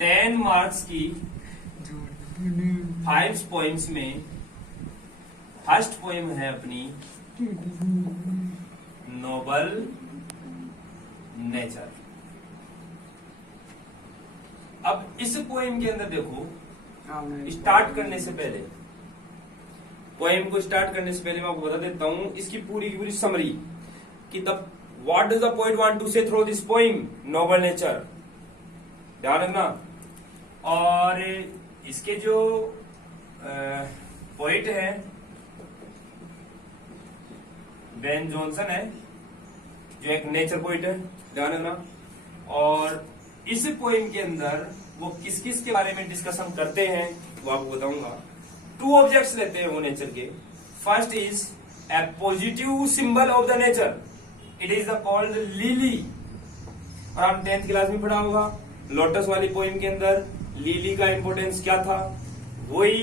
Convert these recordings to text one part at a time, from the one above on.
10 marks की 5 poems में first poem है अपनी नोबल नेचर। अब इस पोइम के अंदर देखो, स्टार्ट करने से पहले, पोइम को स्टार्ट करने से पहले मैं आपको बता देता हूं इसकी पूरी की पूरी समरी कि the what does the poet want to say through this poem noble nature. ध्यान रखना। और इसके जो पोइट है बेन जॉनसन है, जो एक नेचर पोइट है, ध्यान रखना। और इस पोइम के अंदर वो किस किस के बारे में डिस्कशन करते हैं वो आपको बताऊंगा। 2 ऑब्जेक्ट्स लेते हैं वो नेचर के। First is a positive symbol of the nature, it is the called lily. और हम 10th क्लास में पढ़ा होगा लोटस वाली पोइम के अंदर लिली का इंपॉर्टेंस क्या था, वही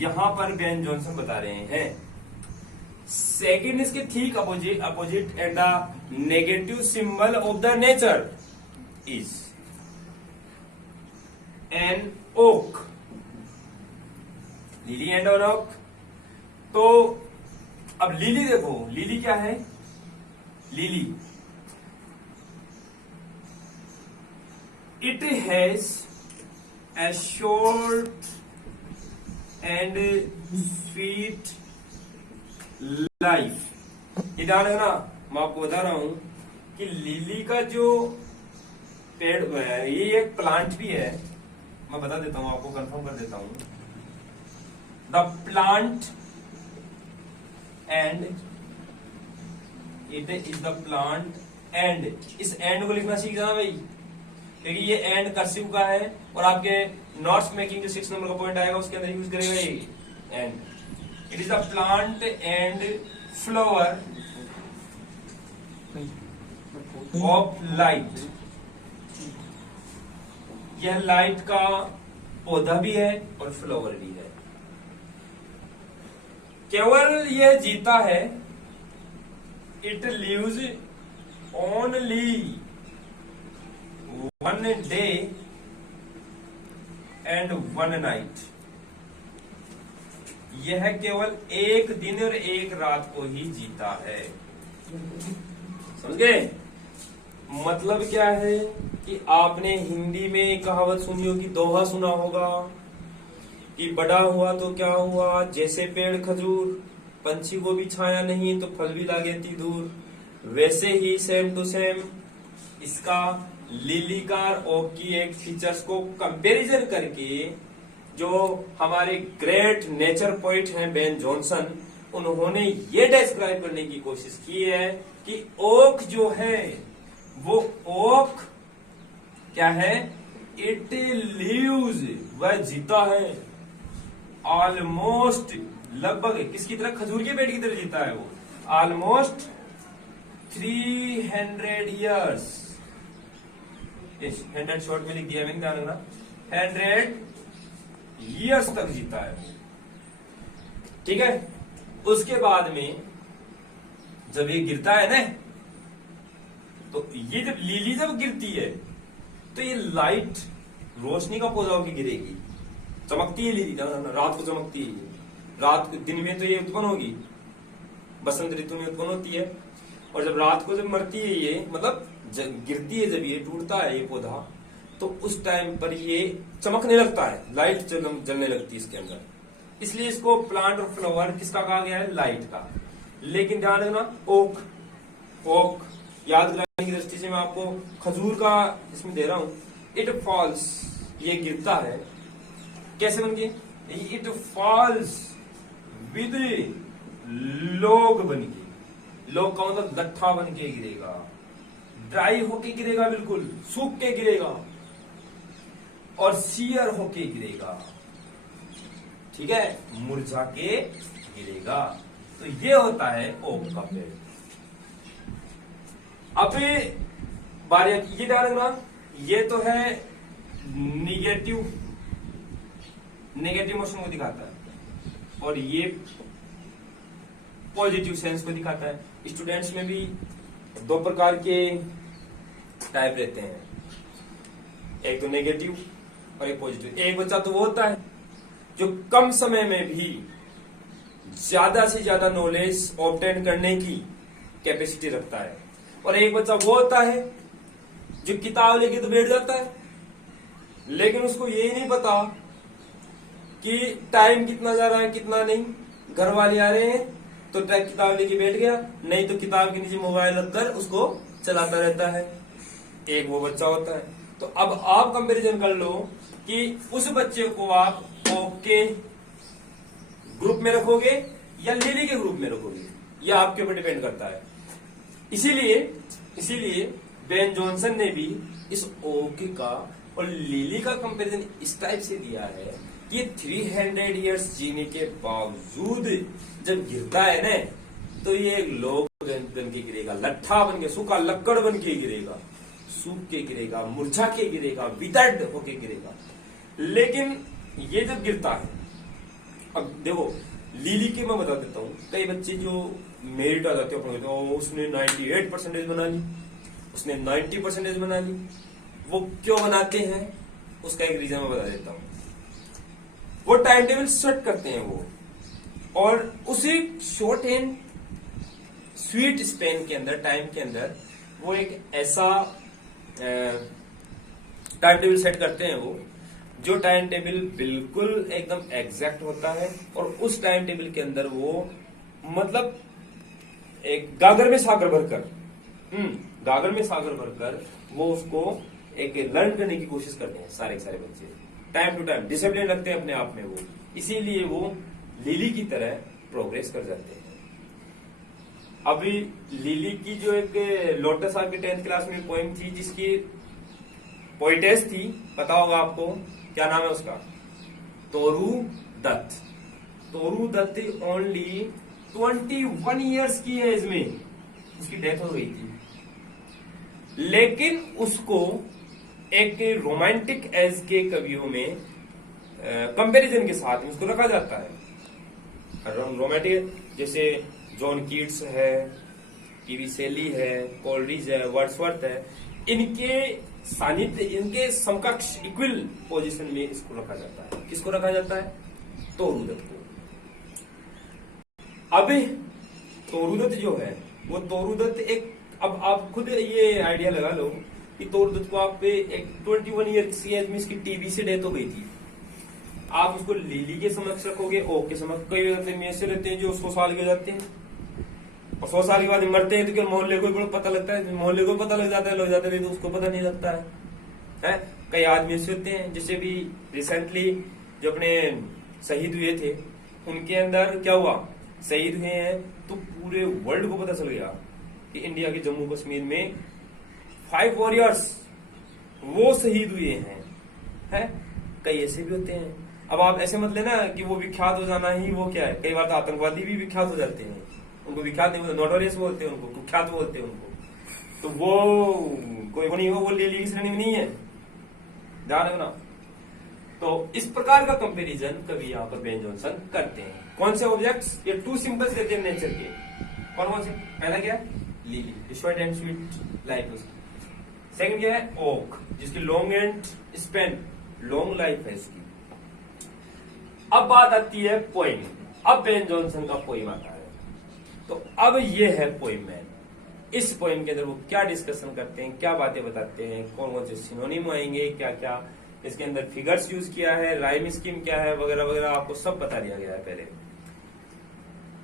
यहां पर बेन जॉनसन बता रहे हैं। सेकेंड इसके ठीक opposite and the negative symbol of the nature is an oak, lily and on oak. तो अब लिली देखो, लिली क्या है? Lily it has a short and sweet life. ये ध्यान है ना, मैं आपको बता रहा हूं कि लिली का जो पेड़ है ये एक प्लांट भी है। मैं बता देता हूं आपको, कंफर्म कर देता हूं। The plant and it is the plant and, इस एंड को लिखना सीख जाना भाई, क्योंकि ये एंड कर्सिव का है और आपके नोट्स मेकिंग जो 6 नंबर का पॉइंट आएगा उसके अंदर यूज करेगा ये and. It is the plant and flower of light. यह लाइट का पौधा भी है और फ्लावर भी है। केवल यह जीता है, it lives only 1 day and 1 night. यह केवल 1 दिन और 1 रात को ही जीता है। समझ गए? मतलब क्या है कि आपने हिंदी में कहावत सुनी होगी, दोहा सुना होगा कि बड़ा हुआ तो क्या हुआ, जैसे पेड़ खजूर, पंछी को भी छाया नहीं तो फल भी लागेती दूर, वैसे ही सेम टू सेम इसका लिली का और ओक की एक फीचर्स को कंपैरिजन करके जो हमारे ग्रेट नेचर पोइट हैं बेन जॉनसन, उन्होंने ये डिस्क्राइब करने की कोशिश की है कि ओक जो है वो ओक क्या है, इट लिव्स, वह जीता है ऑलमोस्ट, लगभग किसकी तरह, खजूर के पेड़ की तरह जीता है वो, ऑलमोस्ट 300 ईयर्स। 100 शॉर्ट में लिख दिया मैंने, ध्यान रखना, 100 ईयर्स तक जीता है। ठीक है। उसके बाद में जब ये गिरता है ना, तो ये जब लिली जब गिरती है तो ये लाइट रोशनी का पौधा होकर गिरेगी, चमकती है लिली, रात को चमकती है। रात को, दिन में तो ये उत्पन्न होगी, बसंत ऋतु में उत्पन्न होती है, और जब रात को जब मरती है ये, मतलब जब गिरती है, जब ये टूटता है ये पौधा, तो उस टाइम पर ये चमकने लगता है, लाइट जलने लगती है इसके अंदर। इसलिए इसको प्लांट और फ्लावर किसका कहा गया है, लाइट का। लेकिन ध्यान रखना, ओक, ओक याद कराने की दृष्टि से मैं आपको खजूर का इसमें दे रहा हूं। इट फॉल्स, ये गिरता है कैसे बन के, इट फॉल्स विद लोग बन के, लोग का मतलब लट्ठा बन के गिरेगा, ड्राई होके गिरेगा, बिल्कुल सूख के गिरेगा और सियर होके गिरेगा। ठीक है, मुरझा के गिरेगा। तो ये होता है ओक का पेड़। अब बारी ये ध्यान रखना, ये तो है निगेटिव मोशन को दिखाता है और ये पॉजिटिव सेंस को दिखाता है। स्टूडेंट्स में भी 2 प्रकार के टाइप रहते हैं, एक तो नेगेटिव और एक पॉजिटिव। एक बच्चा तो वो होता है जो कम समय में भी ज्यादा से ज्यादा नॉलेज ऑब्टेन करने की कैपेसिटी रखता है, और एक बच्चा वो होता है जो किताब लेके तो बैठ जाता है, लेकिन उसको यही नहीं पता कि टाइम कितना जा रहा है कितना नहीं। घर वाले आ रहे हैं तो किताब लेके बैठ गया, नहीं तो किताब के नीचे मोबाइल रखकर उसको चलाता रहता है। एक वो बच्चा होता है। तो अब आप कंपैरिजन कर लो कि उस बच्चे को आप ओके ग्रुप में रखोगे या लिली के ग्रुप में रखोगे, यह आपके ऊपर डिपेंड करता है। इसीलिए बेन जॉनसन ने भी इस ओके का और लिली का कंपैरिजन इस टाइप से दिया है कि 300 इयर्स जीने के बावजूद जब गिरता है ना, तो ये एक लोग बन के गिरेगा, लट्ठा बन के, सूखा लक्कड़ बन के गिरेगा, सूख के गिरेगा, मुरझा के गिरेगा, विदर्ड होके गिरेगा। लेकिन ये जब गिरता है, अब देखो लिली के मैं बता देता हूँ, कई बच्चे जो मेरिट आ जाते हैं उसने 98% बना ली, उसने 90% बना ली। वो क्यों बनाते हैं उसका एक रीजन मैं बता देता हूँ। वो टाइम टेबल सेट करते हैं वो, और उसी शॉर्ट एंड स्वीट स्पेन के अंदर, टाइम के अंदर वो एक ऐसा टाइम टेबल सेट करते हैं वो, जो टाइम टेबल बिल्कुल एकदम एग्जैक्ट होता है, और उस टाइम टेबल के अंदर वो मतलब एक गागर में सागर भरकर वो उसको एक लर्न करने की कोशिश करते हैं सारे बच्चे, टाइम टू टाइम डिसिप्लिन रखते हैं अपने आप में वो, इसीलिए वो लिली की तरह प्रोग्रेस कर जाते हैं। अभी लिली की जो एक लोटस आपकी 10th क्लास में पोइम थी, जिसकी पोइटेस थी, पता होगा आपको क्या नाम है उसका, तोरू दत्त ओनली 21 इयर्स की एज में उसकी डेथ हो गई थी, लेकिन उसको एक रोमांटिक एज के कवियों में कंपैरिजन के साथ में उसको रखा जाता है। रोमांटिक जैसे जॉन कीट्स है, टीवी सेली है, कोलरिज है, वर्ड्सवर्थ है, इनके सानिध्य, इनके समकक्ष इक्वल पोजीशन में इसको रखा जाता है। किसको रखा जाता है? तोरूदत्त को। अब तोरूदत्त जो है वो तोरूदत्त एक, अब आप खुद ये आइडिया लगा लो कि तोरूदत्त को आप एक 21 ईयर की एज में इसकी टीबी से डेथ हो गई थी, आप उसको लिली के समक्ष रखोगे, ओक के समक्ष। कई ऐसे रहते हैं जो 100 साल के हो जाते हैं और 100 साल के बाद मरते हैं, तो क्या मोहल्ले को पता लगता है? मोहल्ले को पता लग जाता है, लोग जाते हैं तो उसको पता नहीं लगता है? कई आदमी ऐसे होते हैं, जैसे भी रिसेंटली जो अपने शहीद हुए थे, उनके अंदर क्या हुआ, शहीद हुए हैं तो पूरे वर्ल्ड को पता चल गया कि इंडिया के जम्मू कश्मीर में 5 वॉरियर्स वो शहीद हुए हैं। कई ऐसे भी होते हैं। अब आप ऐसे मत लेना कि वो विख्यात हो जाना ही वो क्या है, कई बार तो आतंकवादी भी विख्यात हो जाते हैं, उनको विख्यात नहीं बोलते, नोटोरियस बोलते हैं उनको, कुख्यात बोलते हैं उनको। तो वो कोई नहीं हो, वो लिली की श्रेणी में नहीं है, ध्यान रखना। तो इस प्रकार का कंपैरिजन कभी यहाँ पर बेन जॉनसन करते हैं। कौन से ऑब्जेक्ट्स? ये 2 सिंबल्स देते हैं नेचर के। कौन से? पहला क्या है? Lily, short and sweet life उसकी। सेकंड क्या है? ओक, जिसकी long and Spain, long life है इसकी। अब बात आती है पोइम। अब बेन जॉनसन का पोइम आता है। तो अब ये है पोइम मैन। इस पोइम के अंदर वो क्या डिस्कशन करते हैं, क्या बातें बताते हैं, कौन कौन से सिनोनिम आएंगे, क्या क्या इसके अंदर फिगर्स यूज किया है, राइम स्कीम क्या है, वगैरह वगैरह आपको सब बता दिया गया है पहले।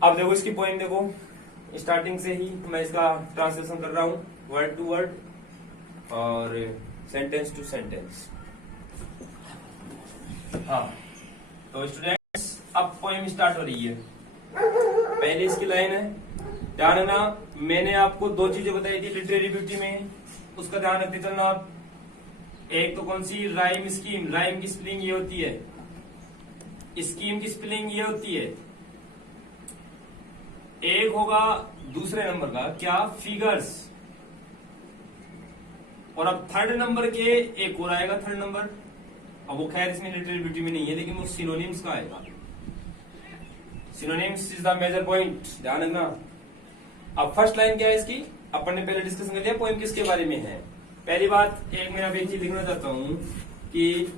अब देखो इसकी पोइम, देखो स्टार्टिंग से ही मैं इसका ट्रांसलेशन कर रहा हूं, वर्ड टू वर्ड और सेंटेंस टू सेंटेंस। हाँ, तो स्टूडेंट्स अब पोइम स्टार्ट हो रही है। पहले इसकी लाइन है, ध्यान रखना, मैंने आपको 2 चीजें बताई थी लिटरेरी ब्यूटी में, उसका ध्यान रखते चलना आप। एक तो कौन सी? Rhyme scheme. राइम की स्पेलिंग ये होती है, स्कीम की स्पेलिंग ये होती है। एक होगा दूसरे नंबर का क्या? फिगर्स। और अब थर्ड नंबर के एक और आएगा, थर्ड नंबर। अब वो खैर इसमें लिटरेरी ब्यूटी में नहीं है, लेकिन वो सिनोनिम्स का आएगा। Synonyms is the major point, ध्यान रखना। अब फर्स्ट लाइन क्या है इसकी? अपन ने पहले डिस्कशन कर लिया पोएम किसके बारे में है। पहली बात, एक मेरा एक चीज लिखना चाहता हूं कि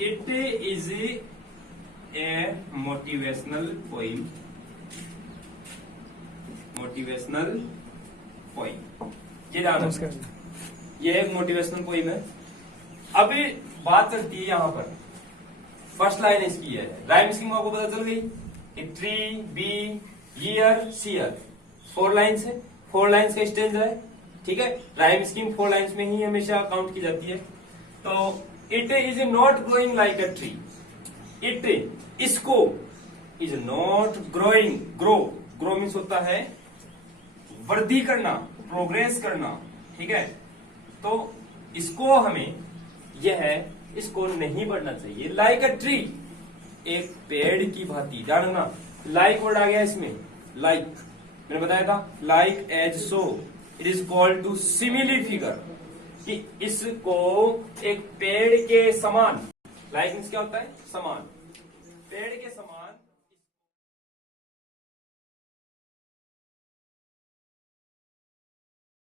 it is a motivational poem, motivational poem. ये ध्यान रखना, ये एक मोटिवेशनल पोइम है। अभी बात चलती है यहां पर, फर्स्ट लाइन इसकी है, राइम स्कीम आपको पता चल गई, एक tree, bee, year, seer, 4 lines है, 4 लाइन्स का स्टेंजा है, ठीक है। राइम स्कीम 4 लाइन्स में ही हमेशा काउंट की जाती है। तो it is not growing like a tree, it, इसको, is not growing, grow means होता है वृद्धि करना, प्रोग्रेस करना, ठीक है। तो इसको हमें, यह है, इसको नहीं बढ़ना चाहिए, लाइक अ ट्री, एक पेड़ की भांति। ध्यान रखना, लाइक वर्ड आ गया इसमें, लाइक मैंने बताया था, like as so, it is called to simile figure, कि इसको एक पेड़ के समान, लाइक मीन्स क्या होता है, समान, पेड़ के समान